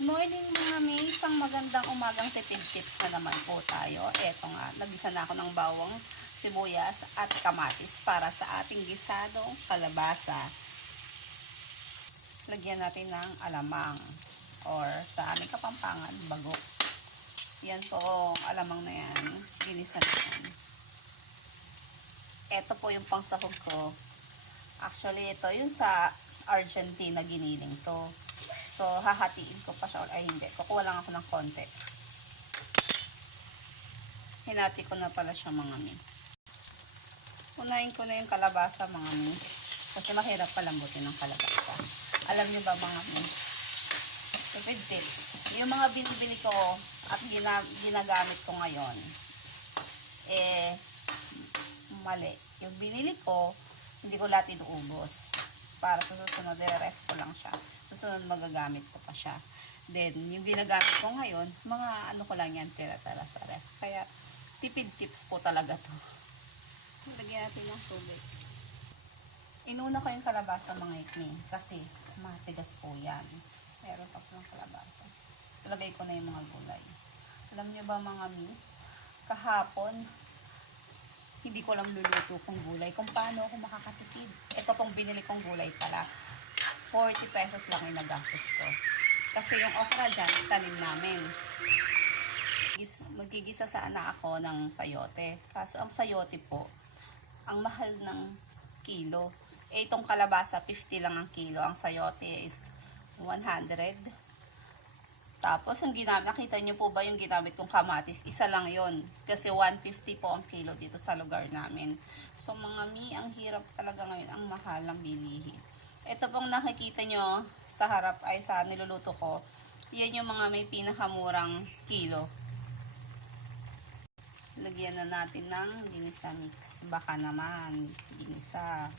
Morning mga may, isang magandang umagang tipid tips na naman po tayo. Eto nga, nagisa na ako ng bawang, sibuyas at kamatis para sa ating gisadong kalabasa. Lagyan natin ng alamang or sa aming Kapampangan, bago. Yan po, alamang na yan, ginisa na yan. Eto po yung pangsahog ko. Actually, ito yung sa Argentina giniling to. So, hahatiin ko pa siya or ay hindi. Kukuha lang ako ng konti. Hinati ko na pala siya mga mi. Unahin ko na yung kalabasa mga mi. Kasi mahirap palambutin ng kalabasa. Alam nyo ba mga mi? Tipid tips. Yung mga binibili ko at ginagamit ko ngayon, mali. Yung binili ko, hindi ko lahat inuubos. Para sa susunod, ref ko lang siya. Susunod, magagamit ko pa siya. Then, yung ginagamit ko ngayon, mga ano ko lang yan, tira-tara sa ref. Kaya, tipid tips po talaga to. Lagyan natin ng subik. Inuna ko yung kalabasa mga ikmi. Kasi, matigas po yan. Meron pa po ng kalabasa. Lagay ko na yung mga gulay. Alam nyo ba mga mi? Kahapon, hindi ko lang luluto kong gulay. Kung paano ako makakatipid. Ito pong binili kong gulay pala. 40 pesos lang yung nagastos ko. Kasi yung okra dyan, tanim namin. Magigisa sana ako ng sayote. Kaso ang sayote po, ang mahal ng kilo. Itong kalabasa, 50 lang ang kilo. Ang sayote is 100. Tapos, yung ginamit, nakita nyo po ba yung ginamit kong kamatis? Isa lang yon. Kasi 150 po ang kilo dito sa lugar namin. So, mga mi, ang hirap talaga ngayon, ang mahal ng bilihin. Ito pong nakikita nyo sa harap, ay sa niluluto ko, yan yung mga may pinakamurang kilo. Lagyan na natin ng ginisa mix. Baka naman, ginisa.